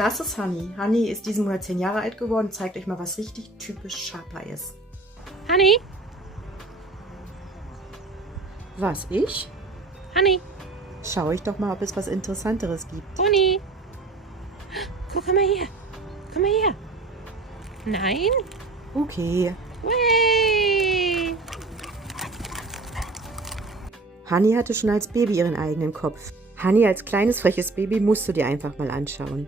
Das ist Honey. Honey ist diesen Monat 10 Jahre alt geworden. Zeigt euch mal, was richtig typisch Sharper ist. Honey? Was, ich? Honey? Schau ich doch mal, ob es was Interessanteres gibt. Honey? Guck mal her. Komm mal her. Nein? Okay. Way! Honey hatte schon als Baby ihren eigenen Kopf. Honey als kleines freches Baby musst du dir einfach mal anschauen.